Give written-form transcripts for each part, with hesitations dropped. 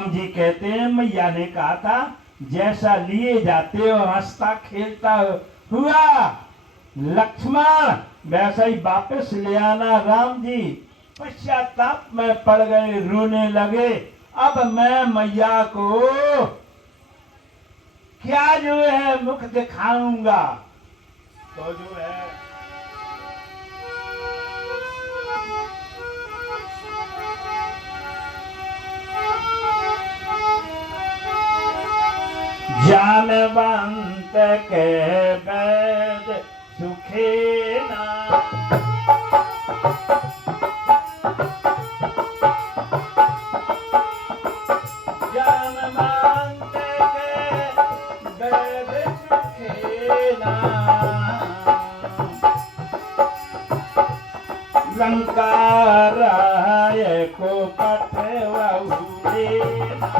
राम जी कहते हैं मैया ने कहा था जैसा लिए जाते हो हंसता खेलता हुआ लक्ष्मण वैसा ही वापस ले आना राम जी। पश्चाताप में पड़ गए, रोने लगे। अब मैं मैया को क्या जो है मुख दिखाऊंगा। तो जो है जानवंत के वैद सुखे ना। जानवंत के वैद सुखे ना। लंका राय को पठवाऊले ना।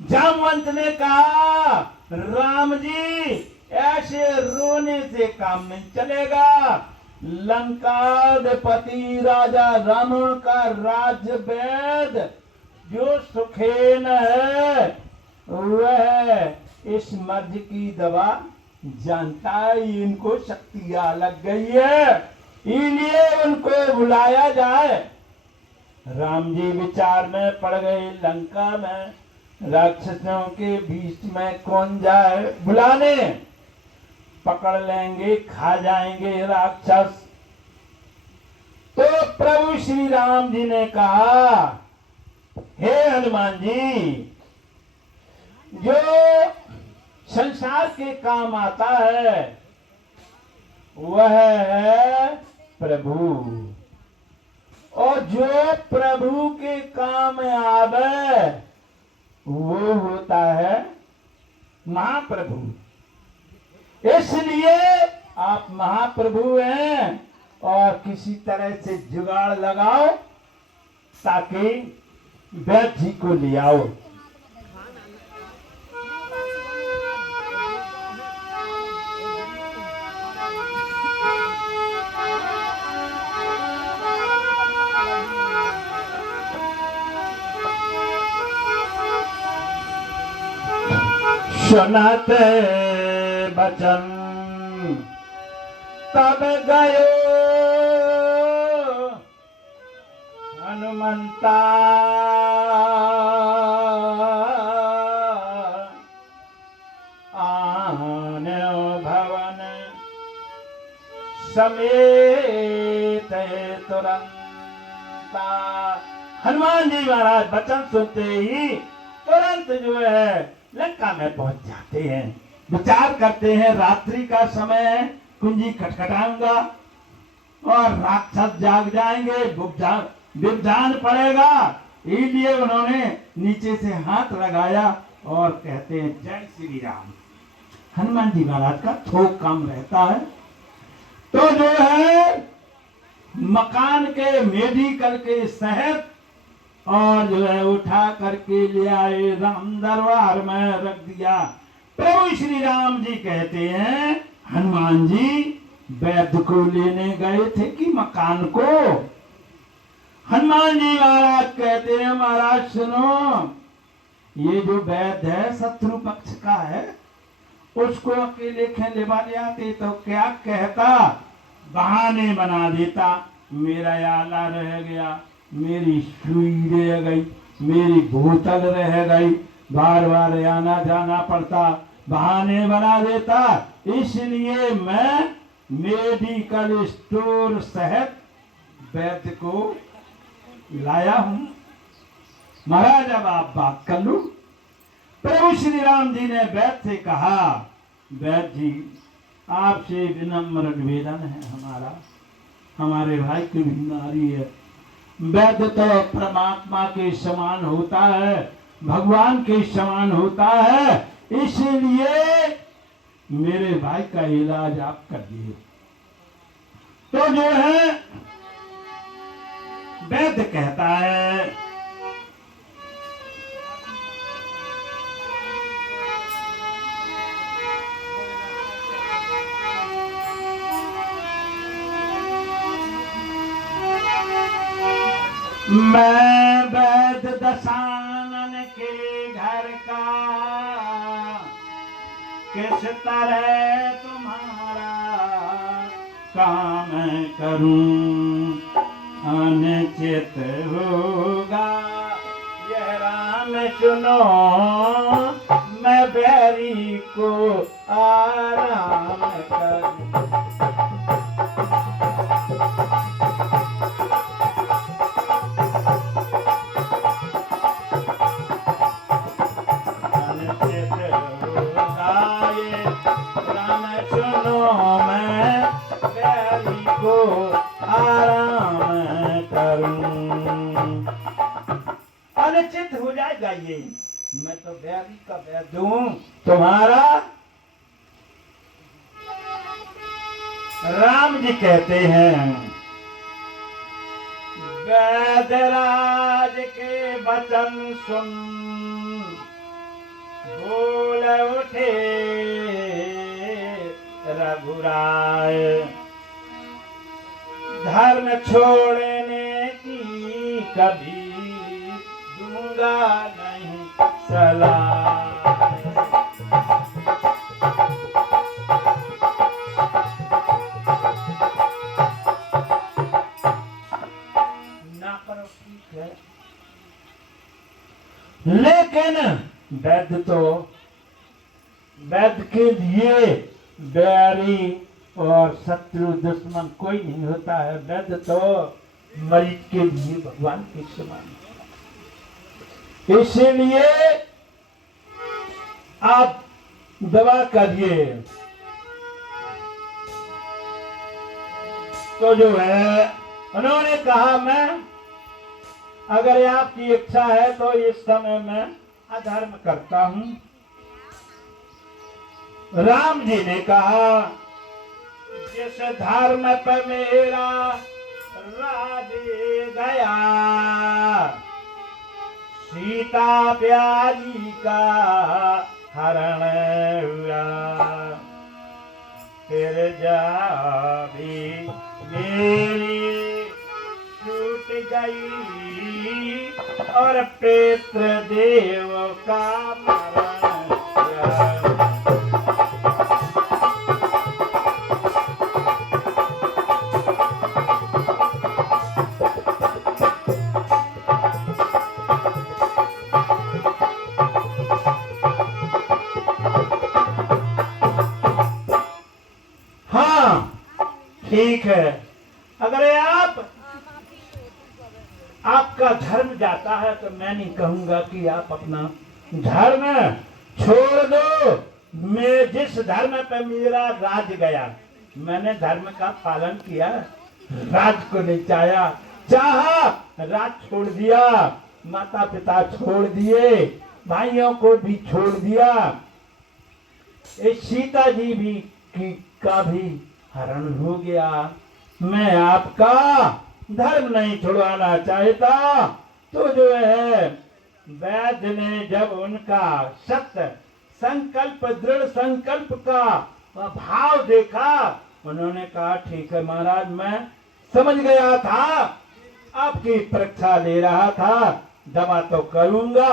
जामवंत ने कहा राम जी ऐसे रोने से काम नहीं चलेगा। लंकाधिपति राजा रावण का राज्य वैद जो सुखेन है वह इस मर्ज की दवा जानता है। इनको शक्तियां लग गई है, इसलिए उनको बुलाया जाए। राम जी विचार में पड़ गए। लंका में राक्षसों के बीच में कौन जाए बुलाने, पकड़ लेंगे खा जाएंगे राक्षस। तो प्रभु श्री राम जी ने कहा हे हनुमान जी, जो संसार के काम आता है वह है प्रभु, और जो प्रभु के काम आवे वो होता है महाप्रभु। इसलिए आप महाप्रभु हैं और किसी तरह से जुगाड़ लगाओ ताकि वैद्य जी को ले आओ। सुनते बचन तब गयो हनुमंता, आने भवन समेत तुरंता। हनुमान जी महाराज वचन सुनते ही तुरंत जो है लंका में पहुंच जाते हैं। विचार करते हैं रात्रि का समय है, कुंजी खटखटाऊंगा और राक्षस जाग जाएंगे, विभ्रान पड़ेगा। इसलिए उन्होंने नीचे से हाथ लगाया और कहते हैं जय श्री राम। हनुमान जी महाराज का थोक काम रहता है। तो जो है मकान के मेडिकल के शहर और जो है उठा करके ले आए, राम दरबार में रख दिया। प्रभु श्री राम जी कहते हैं हनुमान जी वैद्य को लेने गए थे कि मकान को। हनुमान जी महाराज कहते हैं महाराज सुनो, ये जो वैद्य है शत्रु पक्ष का है, उसको अकेले खेले वाले आते तो क्या कहता, बहाने बना देता। मेरा आला रह गया, मेरी सुई रह गई, मेरी बोतल रह गई, बार बार आना जाना पड़ता, बहाने बना देता। इसलिए मैं मेडिकल स्टोर सहित वैद्य को लाया हूं। महाराज अब आप बात कर लो। प्रभु श्री राम जी ने वैद्य से कहा वैद्य जी आपसे विनम्र निवेदन है हमारा, हमारे भाई की बीमारी है। वैद्य तो परमात्मा के समान होता है, भगवान के समान होता है, इसलिए मेरे भाई का इलाज आप कर दिए। तो जो है वैद्य कहता है मैं वैद्य दशानन के घर का किस तरह तुम्हारा काम करूं, अनुचित होगा यह राम सुनो, मैं बैरी को आराम करूं। आराम करूं, अनिश्चित हो जाएगा ये, मैं तो बैरी का वैद्य हूं तुम्हारा। राम जी कहते हैं वैद्यराज के वचन सुन बोल उठे रघुराय, धर्म छोड़ने की कभी दूंगा नहीं सलाह। ना करो ठीक है, लेकिन वैद्य के लिए बैरी और शत्रु दुश्मन कोई नहीं होता है। वैद्य तो मरीज के लिए भगवान के समान, इसीलिए आप दवा करिए। तो जो है उन्होंने कहा मैं, अगर आपकी इच्छा है तो इस समय मैं अधर्म करता हूं। राम जी ने कहा जिस धर्म पे मेरा राज गया, सीता प्यारी का हरण हुआ, फिर जा भी मेरी छूट गई और पितृदेव का मरण हुआ। ठीक है, अगर आपका धर्म जाता है तो मैं नहीं कहूंगा कि आप अपना धर्म छोड़ दो। मैं जिस धर्म पे मेरा राज गया, मैंने धर्म का पालन किया, राज को नहीं चाहा राज छोड़ दिया, माता पिता छोड़ दिए, भाइयों को भी छोड़ दिया, सीता जी भी का भी हरण हो गया। मैं आपका धर्म नहीं छुड़वाना चाहता। तो जो है वैद्य ने जब उनका सत्य संकल्प, दृढ़ संकल्प का भाव देखा, उन्होंने कहा ठीक है महाराज, मैं समझ गया था, आपकी परीक्षा ले रहा था, दवा तो करूंगा,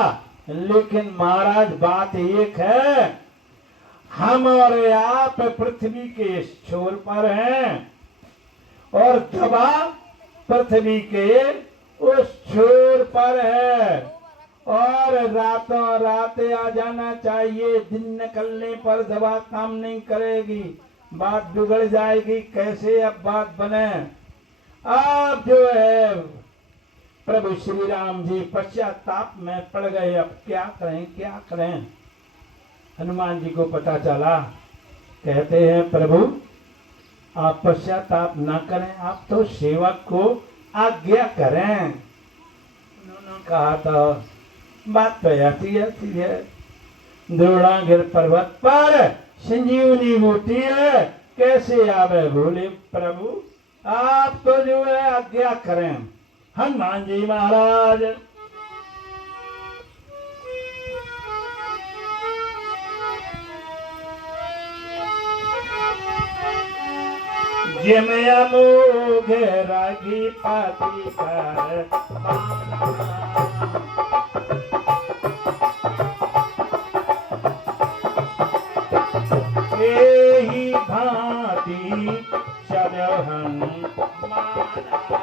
लेकिन महाराज बात एक है, हम और आप पृथ्वी के इस छोर पर हैं और दवा पृथ्वी के उस छोर पर है, और रातों रात आ जाना चाहिए। दिन निकलने पर दवा काम नहीं करेगी, बात बिगड़ जाएगी। कैसे अब बात बने? अब जो है प्रभु श्री राम जी पश्चाताप में पड़ गए, अब क्या करें। हनुमान जी को पता चला, कहते हैं प्रभु आप पश्चाताप ना करें, आप तो सेवक को आज्ञा करें। उन्होंने कहा था बात तो ऐसी है, द्रोणागिर पर्वत पर संजीवनी होती है, कैसे आवे बोले प्रभु, आप तो जो है आज्ञा करें। हनुमान जी महाराज जिम अमोघ रघुपति कर एहि भांति चलहन माना।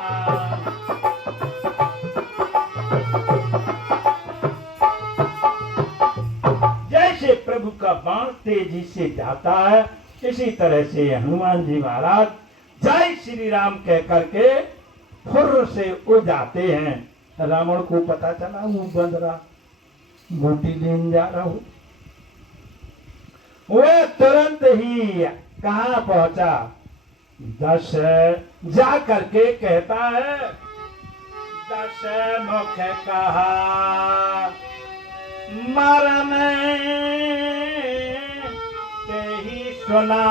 जैसे प्रभु का बाण तेजी से जाता है, इसी तरह से हनुमान जी महाराज जय श्री राम कह करके फुर्र से उड़ जाते हैं। रावण को पता चला वो बंदरा बूटी लेने जा रहा हूं। वह तुरंत ही कहाँ पहुंचा, दश जा करके कहता है, दश मुख कहा मरन ते ही सुना,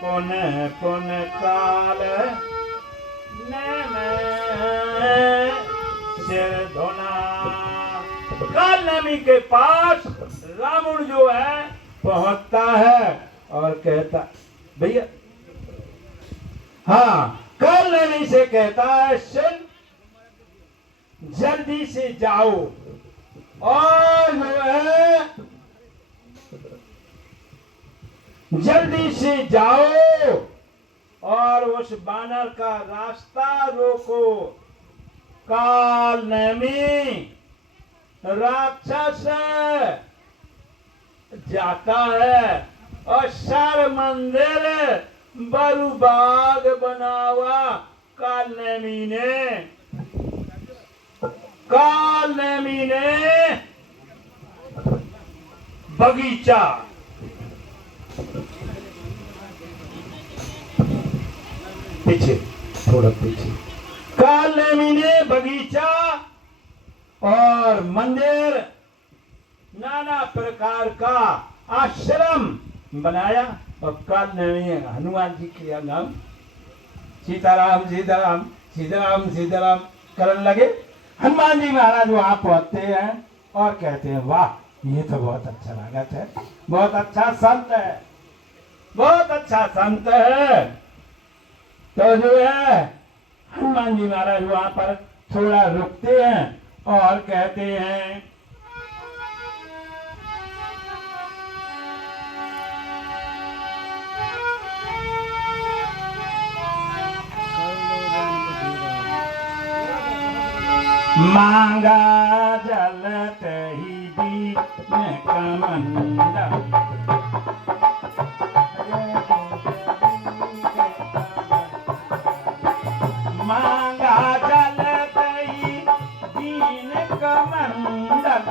पुन पुन काल सिर धोना। काल नमी के पास रावण जो है पहुंचता है और कहता, भैया हाँ, काल नमी से कहता है सुन जल्दी से जाओ और जो है जल्दी से जाओ और उस बानर का रास्ता रोको। काल नेमी राक्षस जाता है और सर मंदिर बरुबाग बनावा काल नेमी ने बगीचा पीछे थोड़ा पीछे काल नेमी ने बगीचा और मंदिर नाना प्रकार का आश्रम बनाया। और काल नेमी हनुमान जी के नाम सीताराम सीताराम सीताराम सीताराम करने लगे। हनुमान जी महाराज वहां पहुंचते हैं और कहते हैं, वाह ये तो बहुत अच्छा लागत है, बहुत अच्छा संत है, बहुत अच्छा संत है। तो जो है हनुमान जी महाराज वहां पर थोड़ा रुकते हैं और कहते हैं, मांगा जल तही दीन कमंडल, मांगा जल तही दीन कमंडल,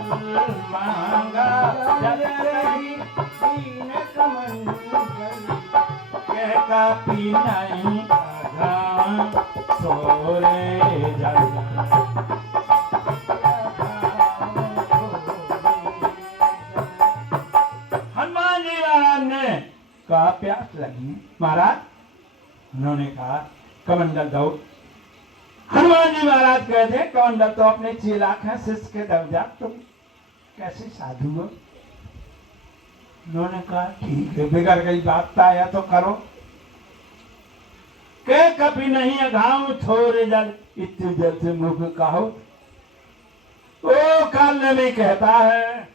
मांगा जल तही दीन कमंडल, कह का पी नहीं आधा थोड़े जल। कहा प्यास लगी महाराज, उन्होंने कहा कमंडल दो। हनुमान जी महाराज कहते हैं, कमंडल तो अपने चेला हैं, शिष्य के दर्जा, तुम कैसे साधु हो। उन्होंने कहा ठीक है, बिगड़ गई बात आया तो करो। के कभी नहीं अघाऊ थोड़े जल, इतने जल से मुख कहो। ओ काल में कहता है,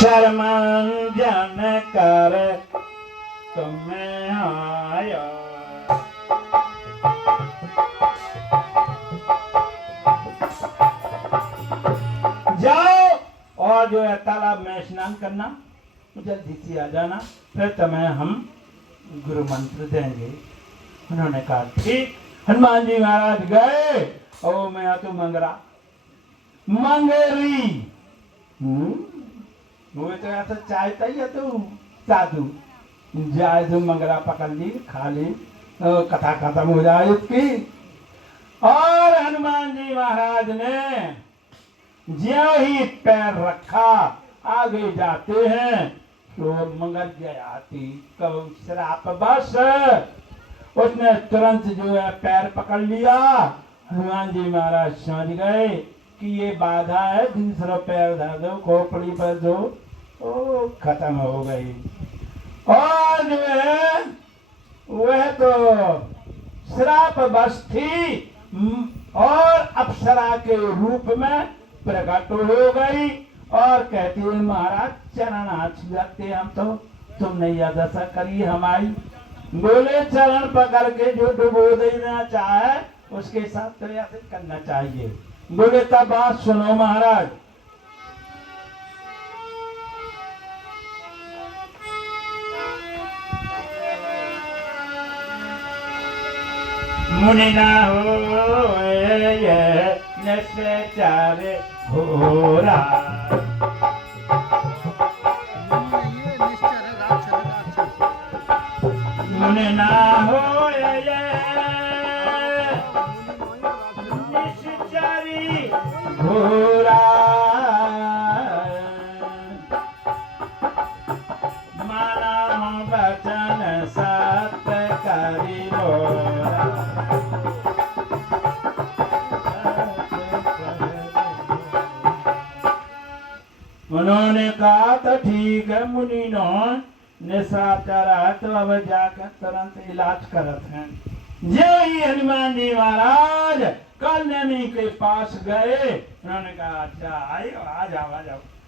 शर्मंजन कर तुम्हें आया। जाओ और जो है तालाब में स्नान करना, जल्दी से आ जाना, फिर तुम्हें हम गुरु मंत्र देंगे। उन्होंने कहा ठीक। हनुमान जी महाराज गए और मैं तो मंगरा मंगेरी वो तो ऐसा चाहता ही है तो साधु जाए तो मंगरा पकड़ ली, खा ली, कथा खत्म हो जाए इसकी। और हनुमान जी महाराज ने ज्यों ही पैर रखा आगे जाते हैं तो मगर गयाती कब श्राप बस उसने तुरंत जो है पैर पकड़ लिया। हनुमान जी महाराज समझ गए कि ये बाधा है, दूसरा पैर धर दो खोपड़ी पर दो, ओ खत्म हो गई। और जो है वह तो श्राप बस थी और अप्सरा के रूप में प्रकट हो गई और कहती है महाराज चरण हाथ छुआते हम तो तुमने यह दशा करी हमारी। बोले चरण पकड़ के जो डुबो देना चाहे उसके साथ तो ऐसे करना चाहिए। बोले तब बात सुनो महाराज। मुनि ना हो निश्चर घोरा मुनि ना हो निश्चरी घोरा माना वचन सत्य करी मोरा। उन्होंने कहा तो ठीक है मुनि निश्राप चढ़ा तो अब जाकर तुरंत इलाज करत हैं। जो ही हनुमान जी महाराज कल्याणी के पास गए उन्होंने कहा अच्छा आइए आ जाओ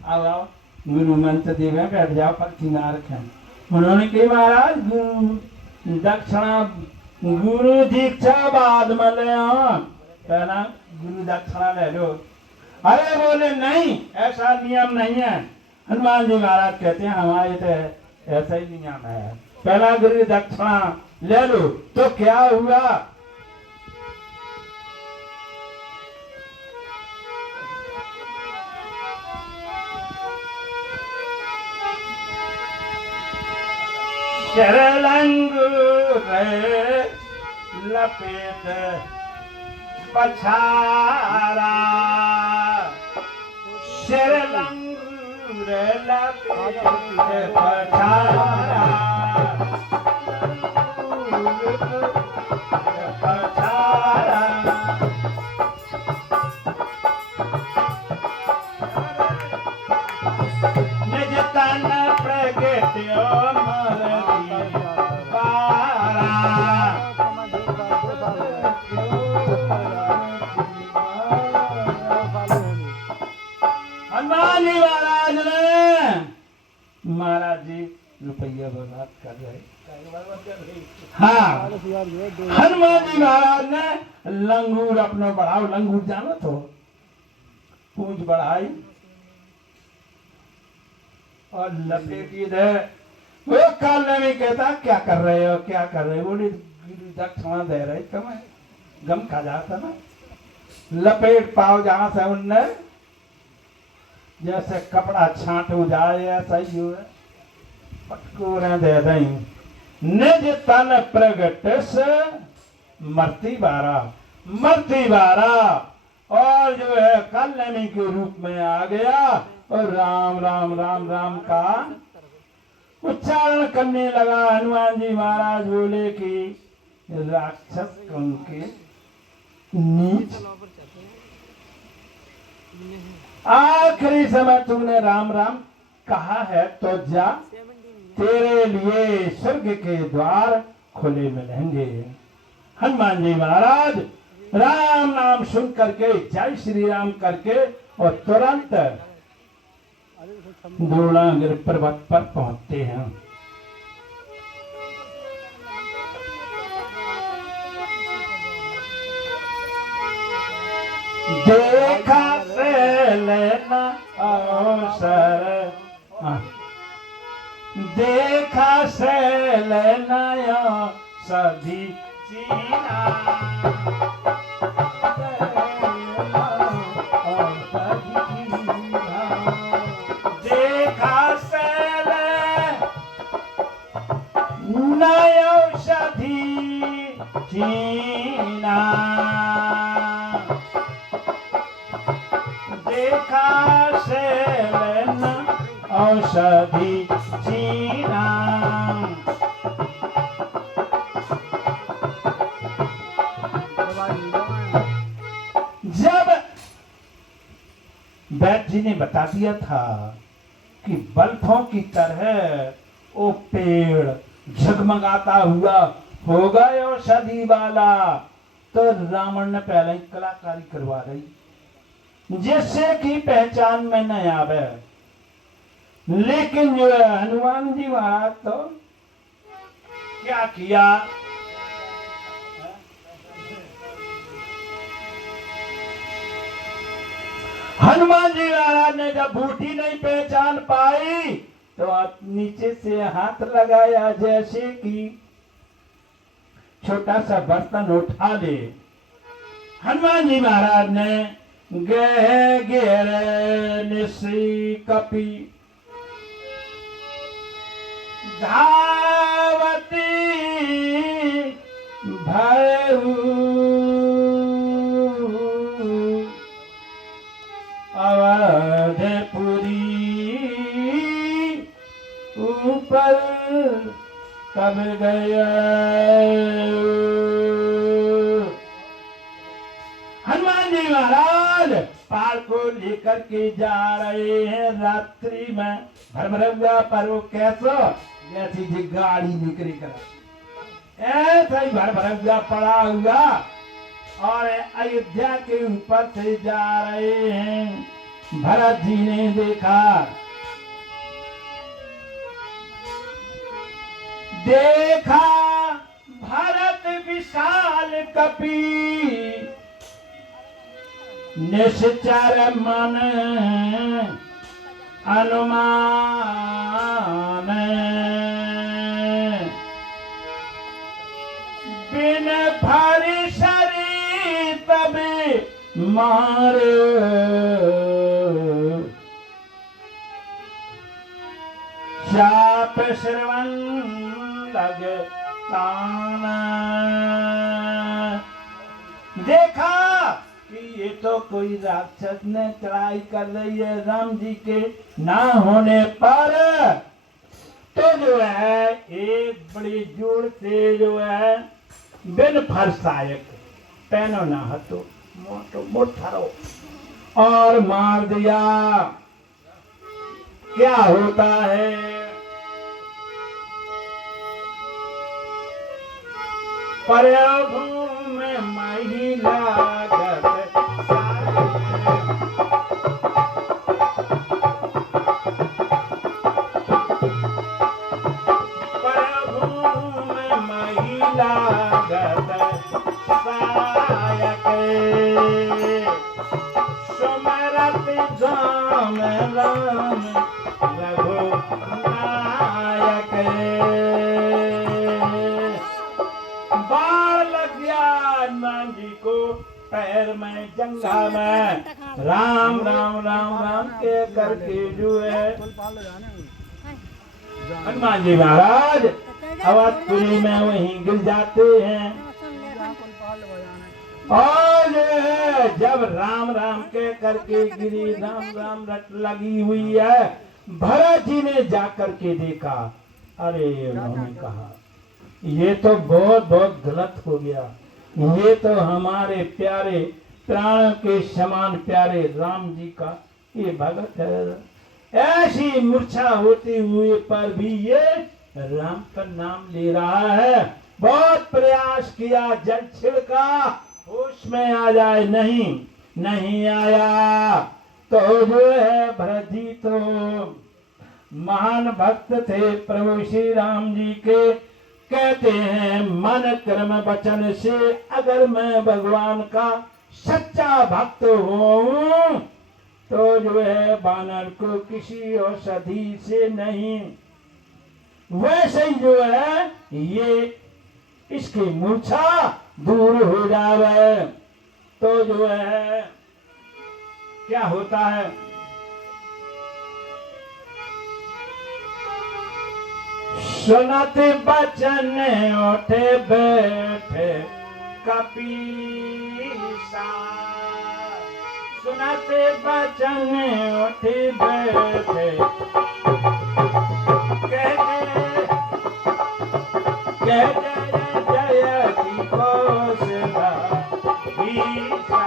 आओ आओ गुरु मंत्र देवे बैठ जाओ पक्षी ना रखें। उन्होंने कहा महाराज दक्षिणा गुरु दीक्षा बाद में ले पहला गुरु दक्षिणा ले लो। अरे बोले नहीं ऐसा नियम नहीं है। हनुमान जी महाराज कहते हैं हमारे तो ऐसा ही नियम है, पहला गुरु दक्षिणा ले लो। तो क्या हुआ शरलंगूर लपेट पछारा शरलंगूर लपेट पछारा पछारा निज तन प्रगट्यो हनुमान जी महाराज ने महाराज जी रुपया बर्बाद कर रहे। हाँ हनुमान जी महाराज ने लंगूर अपना बढ़ाओ। लंगूर जानो तो पूंछ बढ़ाई और लपेटी दे। वो काल में कहता क्या कर रहे हो क्या कर रहे हो। बोली दक्षिणा दे रहे तुम्हें गम खा जाता ना। लपेट पाओ जहां से उनने जैसे कपड़ा छांट हो जाए ऐसा ही हो पटकोरे दे दई। निज तन प्रगट से मरती बारा और जो है कल्याणी के रूप में आ गया और राम राम राम राम का उच्चारण करने लगा। हनुमान जी महाराज बोले कि राक्षस उनके नीच आखिरी समय तुमने राम राम कहा है तो जा तेरे लिए स्वर्ग के द्वार खुले मिलेंगे। हनुमान जी महाराज राम नाम सुन करके जय श्री राम करके और तुरंत द्रोणागिरि पर्वत पर पहुंचते हैं। देखा से लेना अवसर देखा से लेना सभी चीना देखा से ले नय औषधि देखा से लेना औषधि चीना। जब वैद्य जी ने बता दिया था कि बल्बों की तरह वो पेड़ झगमगाता हुआ होगा औषधि वाला, तो रावण ने पहले ही कलाकारी करवा रही जिससे कि पहचान में न आवे। लेकिन जो है हनुमान जी महाराज तो क्या किया, हनुमान जी महाराज ने जब बूटी नहीं पहचान पाई तो आप नीचे से हाथ लगाया जैसे कि छोटा सा बर्तन उठा ले। हनुमान जी महाराज ने गह गहरे निश्री कपी धावती भयऊ अवधपुरी ऊपर तब गया। हनुमान जी महाराज पाल को लेकर के जा रहे हैं रात्रि में भरभरवा पर। वो कैसा जैसी जी गाड़ी निकली कर ऐसा ही भरभरवा पड़ा हुआ और अयोध्या के ऊपर से जा रहे हैं। भरत जी ने देखा, देखा भरत विशाल कपी निश्चर मन अनुमान बिन भरी शरीर तब मार चाप श्रवण लग तान। देखा कि ये तो कोई राक्षस ने चढ़ाई कर रही है राम जी के ना होने पर। तो जो है एक बड़ी जोड़ से जो है बिन फरसायक पैनो ना हतो मोटो मोठारो और मार दिया। क्या होता है, प्रभु में महिला सुमरत जाम राम रघुनायक। बाण लग गया हनुमान जी को पैर में जंघा में। राम राम राम राम के करके जो है हनुमान जी महाराज अवधपुरी में वहीं गिर जाते हैं। और जब राम राम के करके गिरी राम राम रट लगी हुई है। भरत जी ने जाकर के देखा, अरे उन्होंने कहा ये तो बहुत बहुत गलत हो गया। ये तो हमारे प्यारे प्राण के समान प्यारे राम जी का ये भगत है। ऐसी मूर्छा होते हुए पर भी ये राम का नाम ले रहा है। बहुत प्रयास किया, जल छिड़का होश में आ जाए, नहीं आया। तो जो है भरत जी तो महान भक्त थे प्रभु श्री राम जी के। कहते हैं मन कर्म वचन से अगर मैं भगवान का सच्चा भक्त हूँ तो जो है बानर को किसी औषधि से नहीं, वैसे ही जो है ये इसकी मूर्छा दूर हो जावे। तो जो है क्या होता है, सुनत बचन उठे बैठे कपीसा। सुनते बचन उठी बैठे जय जय जयति कौशला ईशा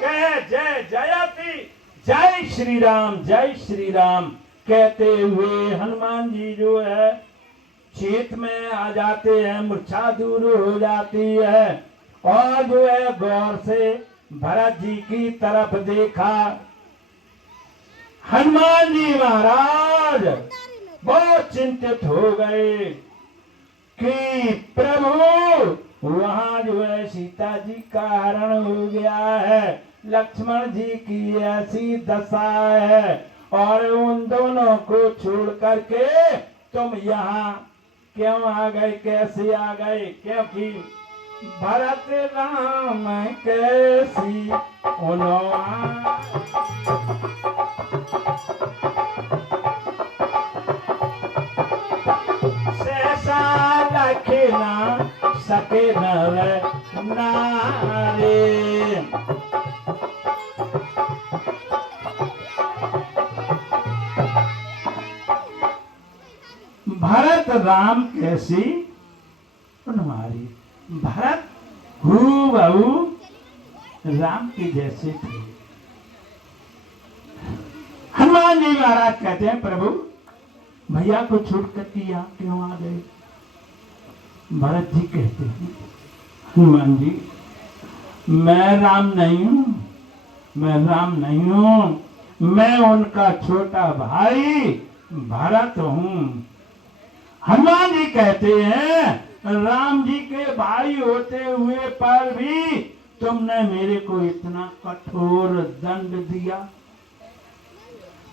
जय जयति जय श्री राम कहते हुए हनुमान जी जो है चेत में आ जाते हैं, मूर्छा दूर हो जाती है और जो है गौर से भरत जी की तरफ देखा। हनुमान जी महाराज बहुत चिंतित हो गए कि प्रभु वहां जो है सीता जी का हरण हो गया है, लक्ष्मण जी की ऐसी दशा है और उन दोनों को छोड़ करके तुम यहाँ क्यों आ गए, कैसे आ गए? क्योंकि भरत राम कैसी सहसा रखे ना सके नर नारे। भरत राम कैसी हमारी, भरत हूबहू राम की जैसे थे। हनुमान जी महाराज कहते हैं प्रभु भैया को छोड़ करके यहाँ क्यों आ गए? भरत जी कहते हैं हनुमान जी मैं राम नहीं हूं, मैं राम नहीं हूं, मैं उनका छोटा भाई भरत हूं। हनुमान जी कहते हैं राम जी के भाई होते हुए पर भी तुमने मेरे को इतना कठोर दंड दिया।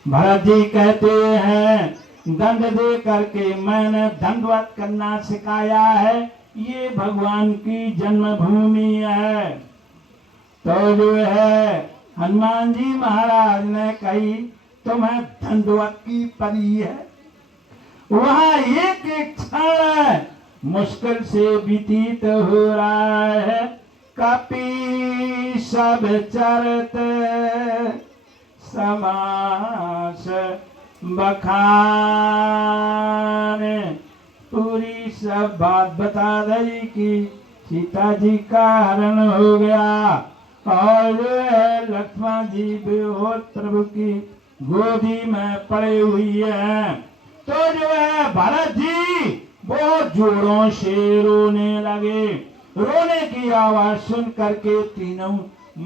भरत जी कहते हैं दंड दे करके मैंने दंडवत करना सिखाया है, ये भगवान की जन्मभूमि है। तो जो है हनुमान जी महाराज ने कही तुम्हें दंडवत की परी है। वहां एक एक क्षण मुश्किल से व्यतीत हो रहा है। कपि सब चरत समास बखान, पूरी सब बात बता दी कि सीता जी का हरण हो गया और जो है लक्ष्मण जी बेहोश प्रभु की गोदी में पड़े हुई है। तो जो है भरत जी बहुत जोरों से रोने लगे। रोने की आवाज सुन करके तीनों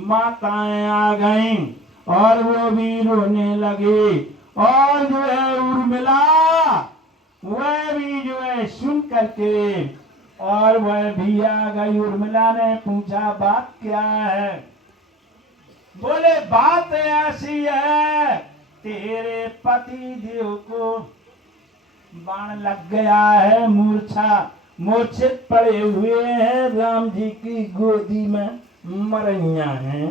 माताएं आ गईं और वो भी रोने लगे और जो है उर्मिला वह भी जो है सुन करके और वह भी आ गई। उर्मिला ने पूछा बात क्या है? बोले बात ऐसी है तेरे पति देव को बाण लग गया है, मूर्छित पड़े हुए हैं, राम जी की गोदी में मरैया हैं।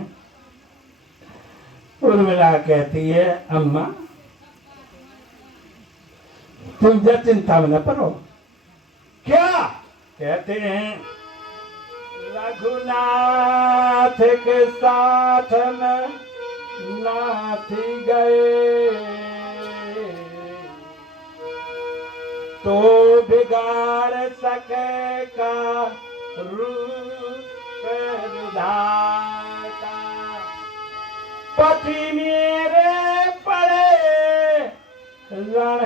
उर्मिला कहती है अम्मा तुम जब चिंता में न पड़ो। क्या कहते हैं रघुनाथ के साथ में नाथी गए तो बिगाड़ सकेगा रूप विधाता। पति मेरे पड़े रण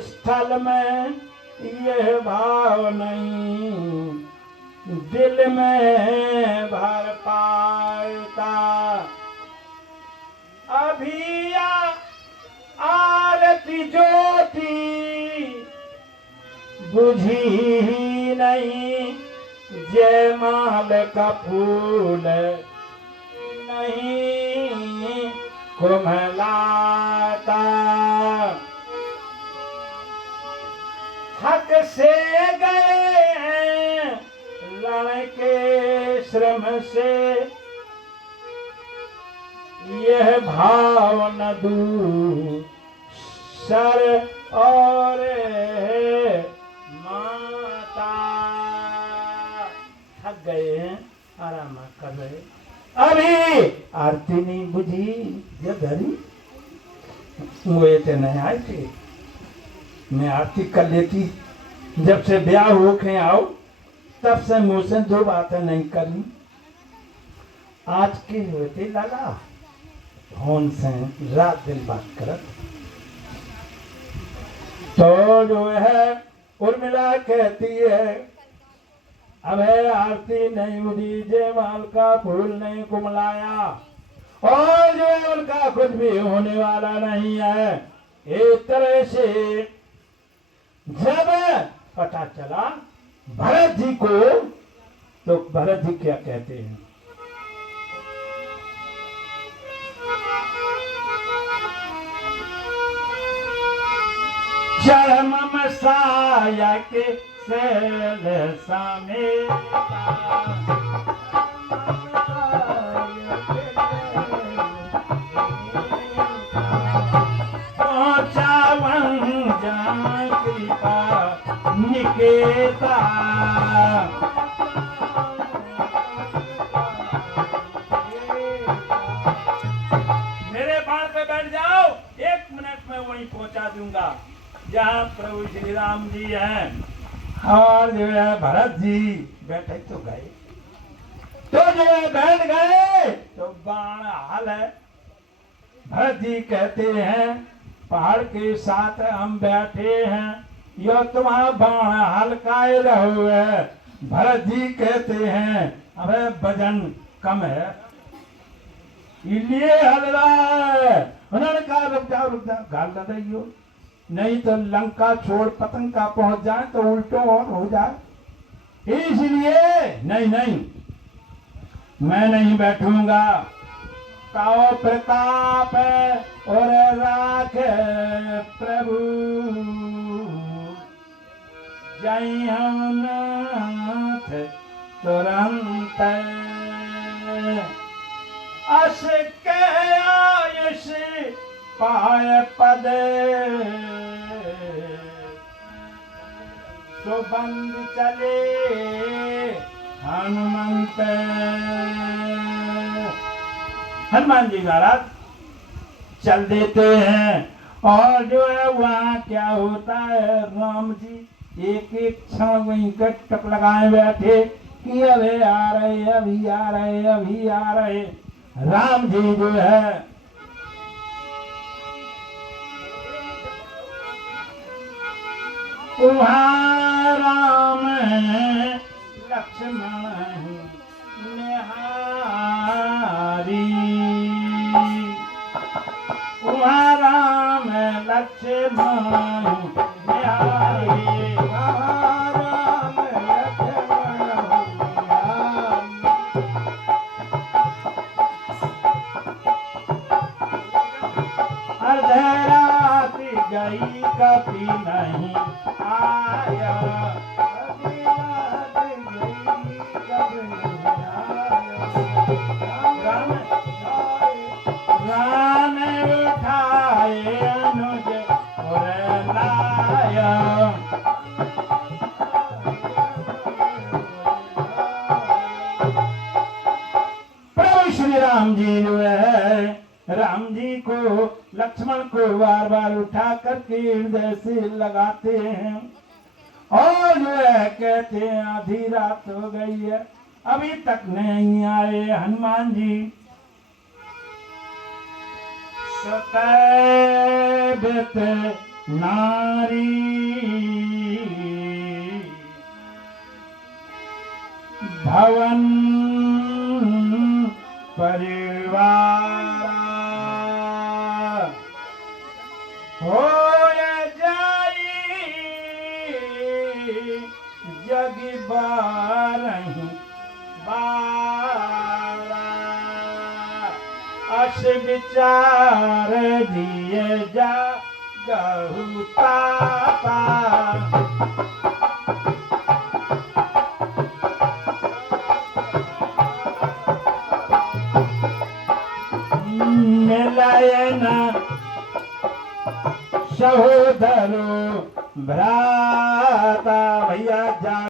स्थल में यह भाव नहीं दिल में भर पाता। अभी आरती ज्योति बुझी ही नहीं, जयमाल का फूल नहीं कुम्हलाता। थक से गए हैं रण के श्रम से, यह भाव न दूर सर और माता। अभी आरती नहीं बुझी जब धरी वो ये नहीं आए थे, मैं आरती कर लेती। जब से ब्याह हो के आओ तब से मुँह से दो बातें नहीं करी। आज के होते लगा फोन से रात दिन बात करत। तो जो है उर्मिला कहती है अबे आरती नहीं उड़ी, जयमाल का फूल नहीं कुमलाया, और जो है उनका कुछ भी होने वाला नहीं है। एक तरह से जब पता चला भरत जी को, तो भरत जी क्या कहते हैं, चरम साया के सेल सामे पहुंचावन जा कृपा निकेता। मेरे बाण पे बैठ जाओ, 1 मिनट में वहीं पहुंचा दूंगा जहाँ प्रभु श्री राम जी हैं। और जो है भरत जी बैठे तो गए, तो जो है बैठ गए तो बाण हाल है। भरत जी कहते हैं पहाड़ के साथ हम बैठे हैं, यो तुम्हारा बाण हल्काए रहो है। भरत जी कहते हैं अबे वजन कम है इसलिए हल रहा है। उन्होंने कहा रुक जाओ गाल लड़ाइयो, नहीं तो लंका छोड़ पतंग का पहुंच जाए तो उल्टो और हो जाए, इसलिए नहीं मैं नहीं बैठूंगा। काओ प्रताप और राख प्रभु, जय हम नाथ तुरंत। अस के आयुष पाय पद, सुबंध चले हनुमंत। हनुमान जी महाराज चल देते हैं, और जो है वहाँ क्या होता है, राम जी एक एक क्षण वहीं टक लगाए बैठे कि अरे आ रहे अभी आ रहे अभी आ रहे। राम जी जो है वहाँ राम लक्ष्मण निहारी, वहाँ राम लक्ष्मण निहारी, वहाँ राम लक्ष्मण अर्धरात गई कभी नहीं आया, राम उठाए अनुज और लाया। प्रभु श्री राम जी जो है राम जी को लक्ष्मण को बार बार उठा करके हृदय से लगाते हैं, और जो है कहते हैं आधी रात हो गई है अभी तक नहीं आए हनुमान जी। सतैबत नारी भवन परिवार हो जाई जग बारही बारा। अस विचार दिए जा गहुताता, मिलयन सहोदरो भ्राता। भैया जा